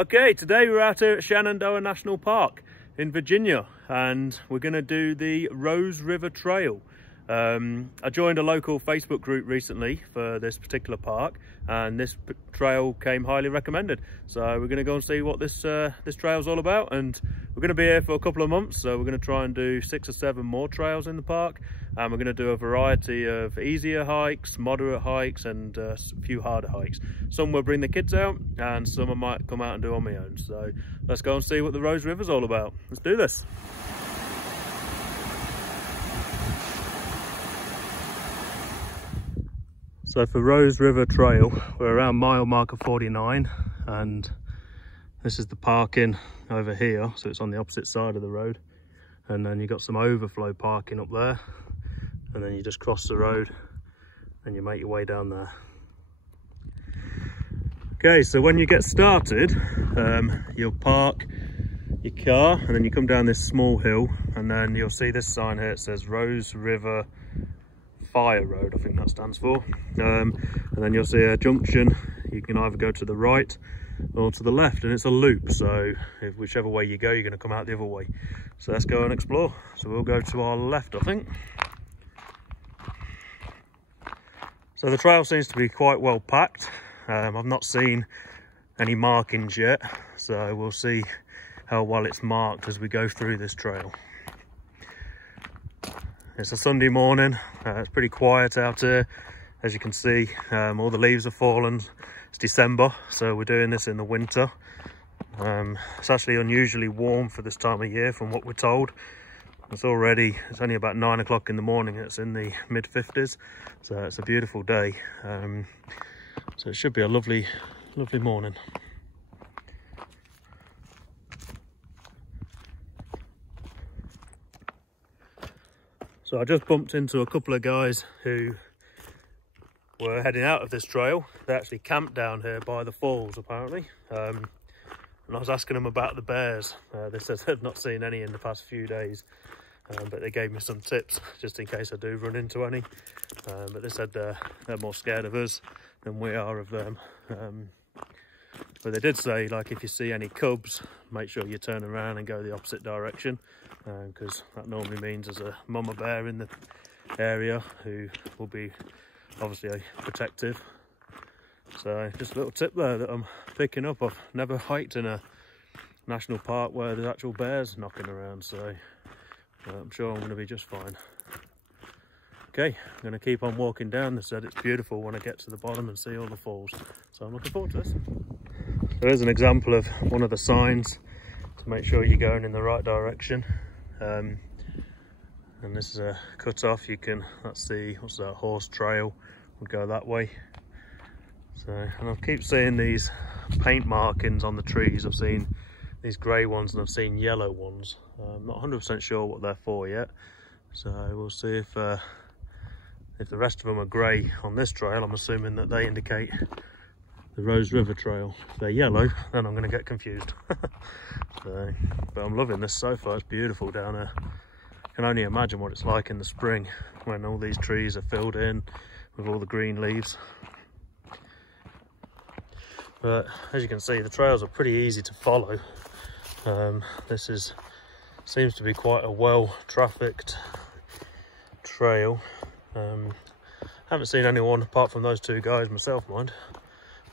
Okay, today we're out here at Shenandoah National Park in Virginia, and we're going to do the Rose River Trail. I joined a local Facebook group recently for this particular park, and this trail came highly recommended. So we're going to go and see what this trail's all about, and we're going to be here for a couple of months. So we're going to try and do 6 or 7 more trails in the park, and we're going to do a variety of easier hikes, moderate hikes, and a few harder hikes. Some will bring the kids out, and some I might come out and do on my own. So let's go and see what the Rose River's all about. Let's do this. So for Rose River Trail, we're around mile marker 49, and this is the parking over here, so it's on the opposite side of the road. And then you've got some overflow parking up there, and then you just cross the road and you make your way down there. Okay, so when you get started, you'll park your car and then you come down this small hill, and then you'll see this sign here. It says Rose River Fire Road, I think that stands for. And then you'll see a junction. You can either go to the right or to the left, and it's a loop, so whichever way you go, you're going to come out the other way. So let's go and explore. So we'll go to our left, I think. So the trail seems to be quite well packed. I've not seen any markings yet, so we'll see how well it's marked as we go through this trail. It's a Sunday morning. It's pretty quiet out here. As you can see, all the leaves have fallen. It's December, so we're doing this in the winter. It's actually unusually warm for this time of year from what we're told. It's only about 9 o'clock in the morning. It's in the mid-50s, so it's a beautiful day. So it should be a lovely morning. So I just bumped into a couple of guys who were heading out of this trail. They actually camped down here by the falls, apparently. And I was asking them about the bears. They said they've not seen any in the past few days, but they gave me some tips just in case I do run into any. But they said they're more scared of us than we are of them. But they did say, like, if you see any cubs, make sure you turn around and go the opposite direction, because that normally means there's a mama bear in the area who will be obviously protective. So just a little tip there that I'm picking up. I've never hiked in a national park where there's actual bears knocking around, so I'm sure I'm going to be just fine. Okay, I'm going to keep on walking down. They said it's beautiful when I get to the bottom and see all the falls, so I'm looking forward to this. There is an example of one of the signs to make sure you're going in the right direction. And this is a cut off. That's the, what's that, horse trail, would go that way. So, and I keep seeing these paint markings on the trees. I've seen these grey ones and I've seen yellow ones. I'm not 100% sure what they're for yet, so we'll see if the rest of them are grey on this trail. I'm assuming that they indicate the Rose River Trail. If they're yellow, then I'm going to get confused. So, but I'm loving this so far. It's beautiful down here. I can only imagine what it's like in the spring when all these trees are filled in with all the green leaves. But as you can see, the trails are pretty easy to follow. This seems to be quite a well-trafficked trail. Haven't seen anyone apart from those 2 guys myself, mind.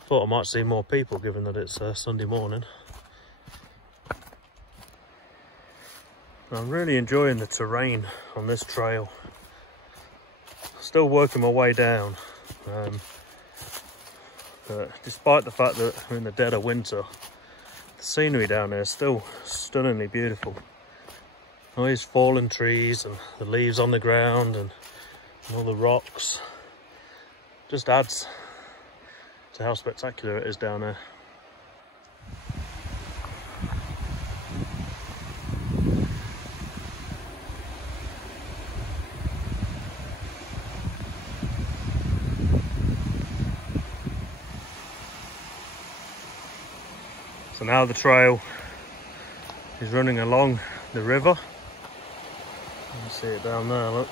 Thought I might see more people given that it's Sunday morning. I'm really enjoying the terrain on this trail. Still working my way down. But despite the fact that we're in the dead of winter, the scenery down there is still stunningly beautiful. All these fallen trees and the leaves on the ground and all the rocks just adds to how spectacular it is down there. So now the trail is running along the river. You can see it down there, look.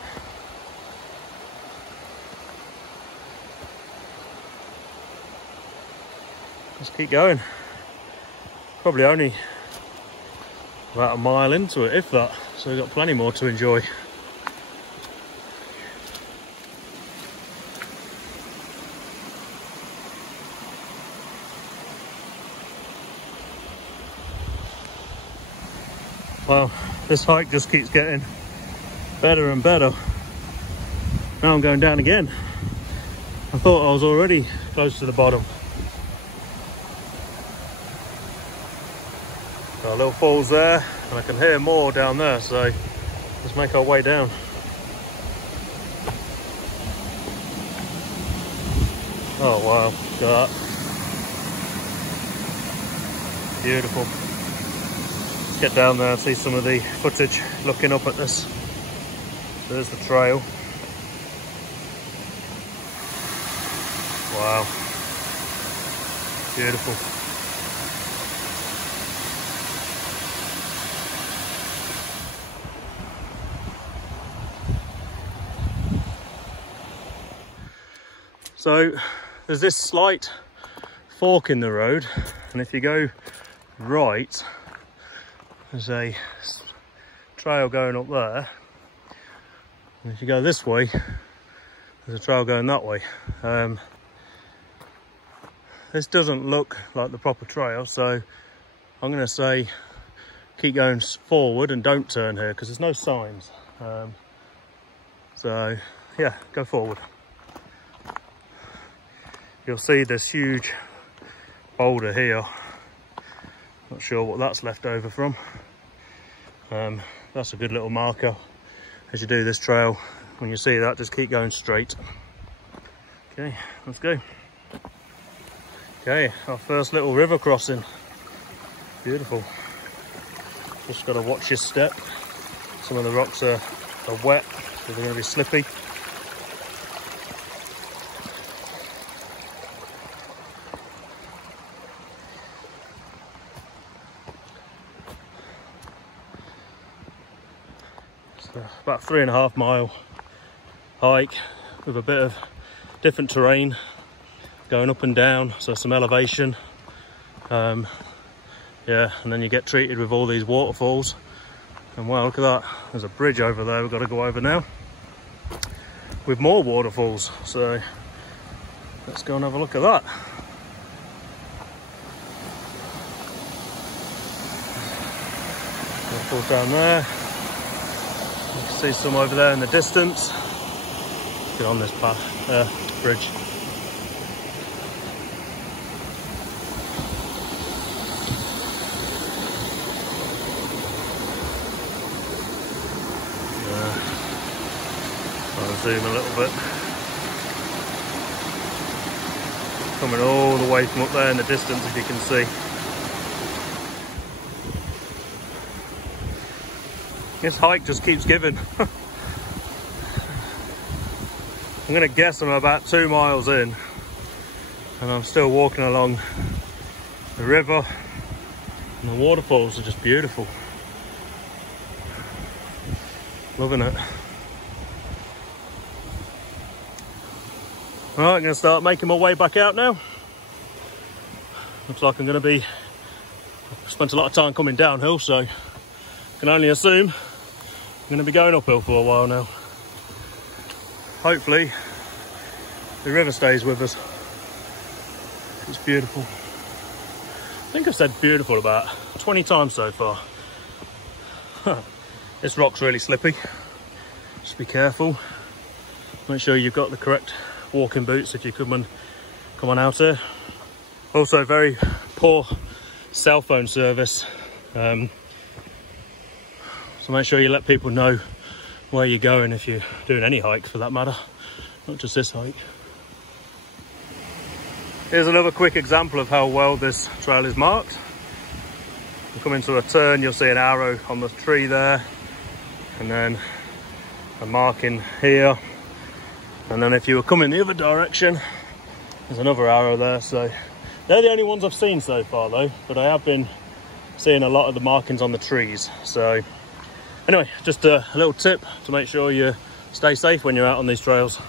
Let's keep going. probably only about a mile into it, if that, so we've got plenty more to enjoy. Well, this hike just keeps getting better and better. Now I'm going down again. I thought I was already close to the bottom. Got a little falls there, and I can hear more down there, so let's make our way down. Oh wow, look at that. Beautiful. Let's get down there and see some of the footage looking up at this. There's the trail. Wow. Beautiful. So there's this slight fork in the road, and if you go right, there's a trail going up there, and if you go this way, there's a trail going that way. This doesn't look like the proper trail, so I'm going to say keep going forward and don't turn here because there's no signs. So yeah, go forward. You'll see this huge boulder here. Not sure what that's left over from. That's a good little marker as you do this trail. When you see that, just keep going straight. Okay, let's go. Okay, our first little river crossing. Beautiful. Just got to watch your step. Some of the rocks are wet, so they're going to be slippy. About 3.5 mile hike with a bit of different terrain going up and down, so some elevation. Yeah, and then you get treated with all these waterfalls. And wow, look at that, there's a bridge over there we've got to go over now with more waterfalls, so let's go and have a look at that. Waterfalls down there. You can see some over there in the distance. Get on this path, bridge. I'll zoom a little bit. Coming all the way from up there in the distance, if you can see. This hike just keeps giving. I'm going to guess I'm about 2 miles in, and I'm still walking along the river, and the waterfalls are just beautiful. Loving it. Right, I'm going to start making my way back out now. Looks like I'm going to be... I've spent a lot of time coming downhill, so I can only assume I'm going to be going uphill for a while now. Hopefully the river stays with us. It's beautiful. I think I've said beautiful about 20 times so far. This rock's really slippy. Just be careful. Make sure you've got the correct walking boots if you come on out here. Also very poor cell phone service. So make sure you let people know where you're going if you're doing any hike for that matter, not just this hike. Here's another quick example of how well this trail is marked. You come into a turn, you'll see an arrow on the tree there, and then a marking here. And then if you were coming the other direction, there's another arrow there. So they're the only ones I've seen so far though, but I have been seeing a lot of the markings on the trees. So anyway, just a little tip to make sure you stay safe when you're out on these trails.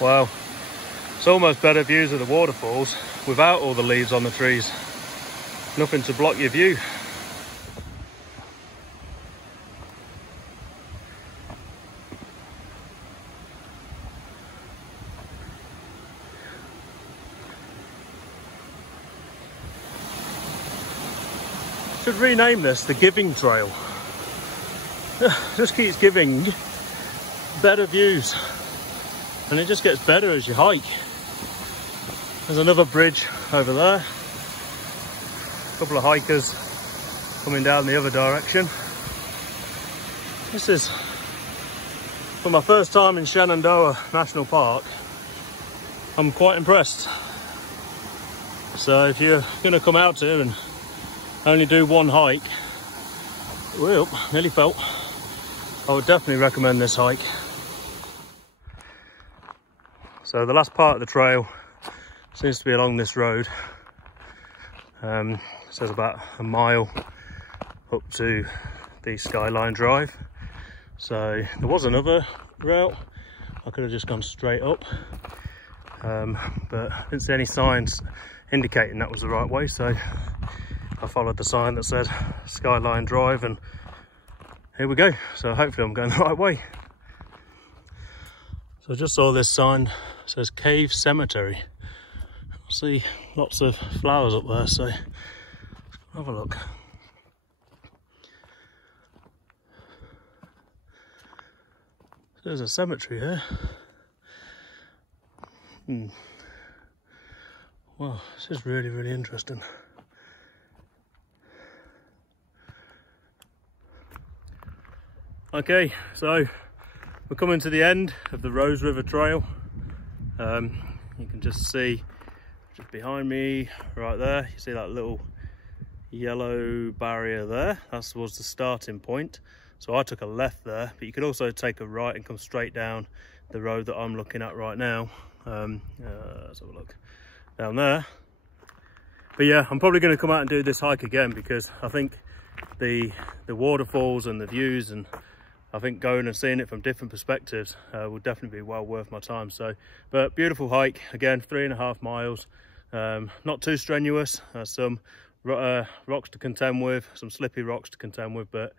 Wow, it's almost better views of the waterfalls without all the leaves on the trees. Nothing to block your view. Should rename this the Giving Trail. Just keeps giving better views. And it just gets better as you hike. There's another bridge over there. A couple of hikers coming down the other direction. This is, for my first time in Shenandoah National Park, I'm quite impressed. So if you're going to come out here and only do one hike, well, nearly fell. I would definitely recommend this hike. So the last part of the trail seems to be along this road. It says about a mile up to the Skyline Drive. So there was another route. I could have just gone straight up, but I didn't see any signs indicating that was the right way. So I followed the sign that said Skyline Drive, and here we go. So hopefully I'm going the right way. So I just saw this sign, it says Cave Cemetery. I see lots of flowers up there, so let's have a look. There's a cemetery here. Wow, this is really, really interesting. Okay, so we're coming to the end of the Rose River Trail. You can just see just behind me right there, you see that little yellow barrier there. That was the starting point. So I took a left there, but you could also take a right and come straight down the road that I'm looking at right now. Let's have a look down there. But yeah, I'm probably going to come out and do this hike again, because I think the waterfalls and the views, and I think going and seeing it from different perspectives will definitely be well worth my time. So, but beautiful hike again, 3.5 miles. Not too strenuous. Some rocks to contend with, some slippy rocks to contend with, but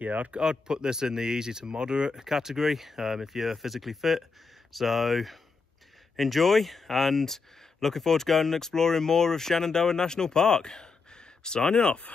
yeah, I'd put this in the easy to moderate category if you're physically fit. So enjoy, and looking forward to going and exploring more of Shenandoah National Park. Signing off.